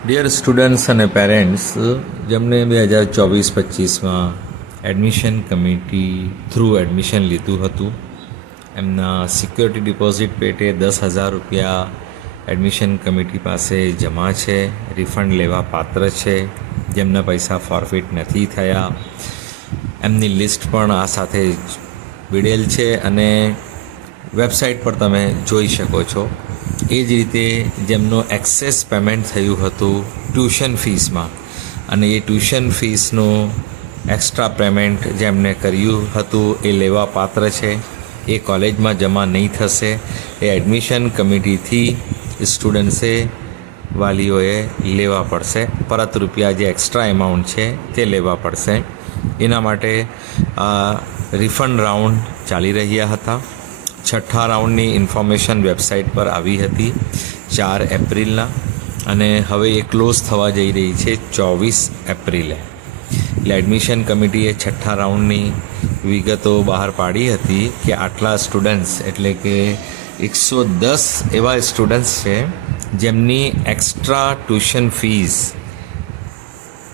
Dear students અને parents, જેમને 2024-25માં admission committee through admission લીધું હતું, એમના સિક્યોરિટી ડિપોઝિટ પેટે 10,000 રૂપિયા એડમિશન કમિટી પાસે જમા છે, રિફંડ લેવા પાત્ર છે. જેમના પૈસા ફોરફિટ નથી થયા એમની લિસ્ટ પણ આ સાથે જ વિડેલ છે અને વેબસાઇટ પર તમે જોઈ શકો છો. એ જ રીતે જેમનું એક્સેસ પેમેન્ટ થયું હતું ટ્યુશન ફીસમાં, અને એ ટ્યુશન ફીસનું એક્સ્ટ્રા પેમેન્ટ જેમને કર્યું હતું એ લેવા પાત્ર છે. એ કોલેજમાં જમા નહીં થશે. એ એડમિશન કમિટીથી સ્ટુડન્ટ્સે વાલીઓએ લેવા પડશે. પરત રૂપિયા જે એક્સ્ટ્રા એમાઉન્ટ છે તે લેવા પડશે. એના માટે રિફંડ રાઉન્ડ ચાલી રહ્યા હતા. છઠ્ઠા રાઉન્ડની ઇન્ફોર્મેશન વેબસાઇટ પર આવી હતી 4 એપ્રિલના, અને હવે એ ક્લોઝ થવા જઈ રહી છે 24 એપ્રિલે. એટલે એડમિશન કમિટીએ છઠ્ઠા રાઉન્ડની વિગતો બહાર પાડી હતી કે આટલા સ્ટુડન્ટ્સ, એટલે કે 110 એવા સ્ટુડન્ટ્સ છે જેમની extra tuition fees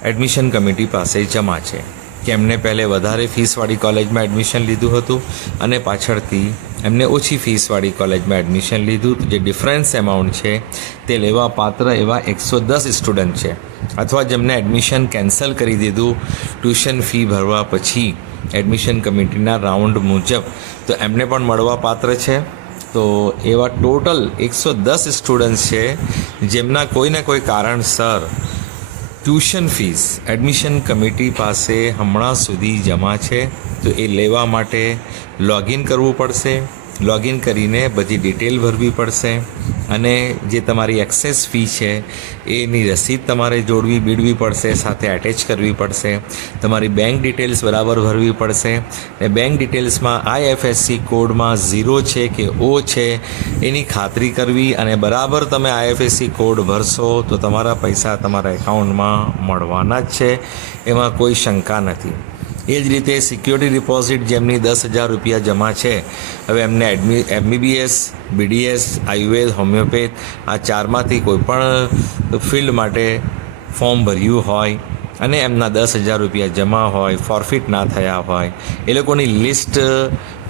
admission committee પાસે જમા છે, કે એમને પહેલે વધારે ફીસવાળી કોલેજમાં એડમિશન લીધું હતું અને પાછળથી એમને ઓછી ફીસવાળી કોલેજમાં એડમિશન લીધું. તો જે ડિફરન્સ એમાઉન્ટ છે તે લેવા પાત્ર એવા 110 સ્ટુડન્ટ છે, અથવા જેમને એડમિશન કેન્સલ કરી દીધું ટ્યુશન ફી ભરવા પછી એડમિશન કમિટીના રાઉન્ડ મુજબ, તો એમને પણ મળવા પાત્ર છે. તો એવા ટોટલ 110 સ્ટુડન્ટ્સ છે જેમના કોઈને કોઈ કારણસર ટ્યુશન ફીસ એડમિશન કમિટી પાસે હમણાં સુધી જમા છે. તો એ લેવા માટે લોગિન કરવું પડશે. લોગિન કરીને બધી ડિટેલ ભરવી પડશે, અને જે તમારી એક્સેસ ફી છે એની રસીદ તમારે બીડવી પડશે, સાથે એટેચ કરવી પડશે. તમારી બેંક ડિટેલ્સ બરાબર ભરવી પડશે. એ બેંક ડિટેલ્સમાં IFSC કોડમાં 0 છે કે O છે એની ખાતરી કરવી, અને બરાબર તમે IFSC કોડ ભરશો તો તમારા પૈસા તમારા એકાઉન્ટમાં મળવાના જ છે, એમાં કોઈ શંકા નથી. એ જ રીતે સિક્યોરિટી ડિપોઝિટ જેમની 10,000 રૂપિયા જમા છે, હવે એમને MBBS, BDS, આયુર્વેદ, હોમિયોપેથ આ ચારમાંથી કોઈપણ ફિલ્ડ માટે ફોર્મ ભર્યું હોય અને એમના 10,000 રૂપિયા જમા હોય, ફોરફિટ ના થયા હોય, એ લોકોની લિસ્ટ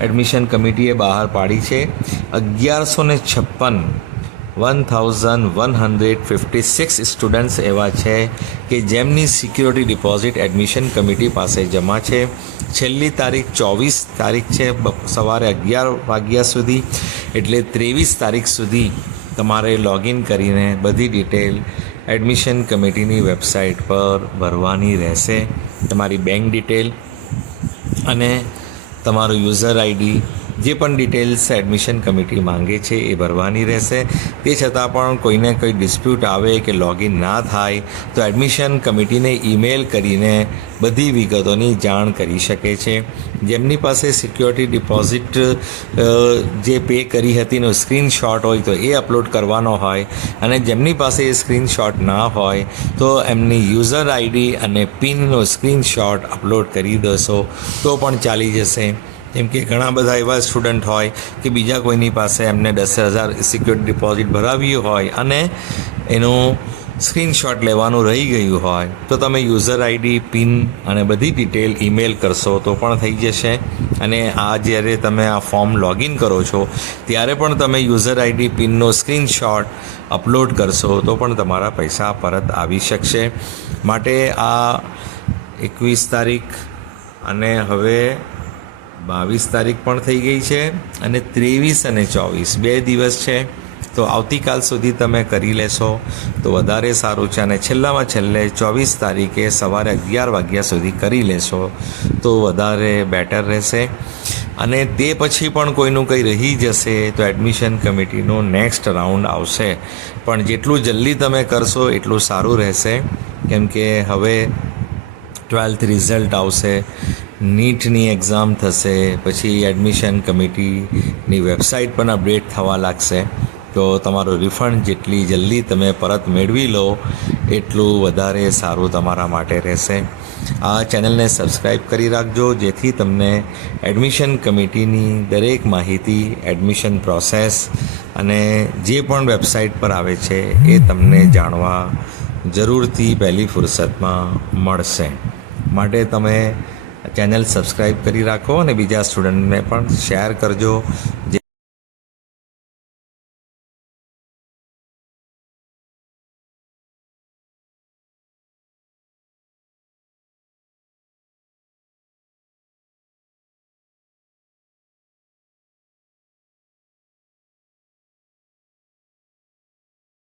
એડમિશન કમિટીએ બહાર પાડી છે. 1156 સ્ટુડન્ટ્સ એવા છે કે જેમની સિક્યોરિટી ડિપોઝિટ એડમિશન કમિટી પાસે જમા છે. છેલ્લી તારીખ 24 તારીખ છે, સવારે 11 વાગ્યા સુધી. એટલે 23 તારીખ સુધી તમારે લોગિન કરીને બધી ડિટેલ એડમિશન કમિટીની વેબસાઇટ પર ભરવાની રહેશે. તમારી બેંક ડિટેલ અને તમારું યુઝર ID, જે પણ ડિટેલ્સ એડમિશન કમિટી માંગે છે એ ભરવાની રહેશે. તે છતાં પણ કોઈને કોઈ ડિસ્પ્યુટ આવે કે લોગિન ના થાય તો એડમિશન કમિટીને ઈમેલ કરીને બધી વિગતોની જાણ કરી શકે છે. જેમની પાસે સિક્યોરિટી ડિપોઝિટ જે પે કરી હતી એનો સ્ક્રીનશોટ હોય તો એ અપલોડ કરવાનો હોય, અને જેમની પાસે એ સ્ક્રીનશોટ ના હોય તો એમની યુઝર ID અને પિનનો સ્ક્રીનશોટ અપલોડ કરી દેશો તો પણ ચાલી જશે. કેમ કે ઘણા બધા એવા સ્ટુડન્ટ હોય કે બીજા કોઈની પાસે એમને 10,000 સિક્યોરિટી ડિપોઝિટ ભરાવી હોય અને એનું સ્ક્રીનશોટ લેવાનું રહી ગયું હોય, તો તમે યુઝર ID, પિન અને બધી ડિટેલ ઈમેલ કરશો તો પણ થઈ જશે. અને આ જ્યારે તમે આ ફોર્મ લોગિન કરો છો ત્યારે પણ તમે યુઝર ID, પિનનો સ્ક્રીનશોટ અપલોડ કરશો તો પણ તમારા પૈસા પરત આવી શકશે. માટે આ 21 તારીખ અને હવે 22 તારીખ પણ થઈ ગઈ છે, અને 23 અને 24 2 દિવસ છે. તો આવતીકાલ સુધી તમે કરી લેશો તો વધારે સારું છે, અને છેલ્લામાં છેલ્લે 24 તારીખે સવારે 11 વાગ્યા સુધી કરી લેશો તો વધારે બેટર રહેશે. અને તે પછી પણ કોઈનું કંઈ રહી જશે તો એડમિશન કમિટીનો નેક્સ્ટ રાઉન્ડ આવશે. પણ જેટલું જલ્દી તમે કરશો એટલું સારું રહેશે, કેમ કે હવે 12th રિઝલ્ટ આવશે, નીટની એક્ઝામ થશે, પછી એડમિશન કમિટીની વેબસાઇટ પણ અપડેટ થવા લાગશે. તો તમારું રિફંડ જેટલી જલ્દી તમે પરત મેળવી લો એટલું વધારે સારું તમારા માટે રહેશે. આ ચેનલને સબસ્ક્રાઈબ કરી રાખજો, જેથી તમને એડમિશન કમિટીની દરેક માહિતી, એડમિશન પ્રોસેસ અને જે પણ વેબસાઇટ પર આવે છે એ તમને જાણવા જરૂરથી પહેલી ફુરસતમાં મળશે. માટે તમે ચેનલ સબસ્ક્રાઈબ કરી રાખો અને બીજા સ્ટુડન્ટને પણ શેર કરજો.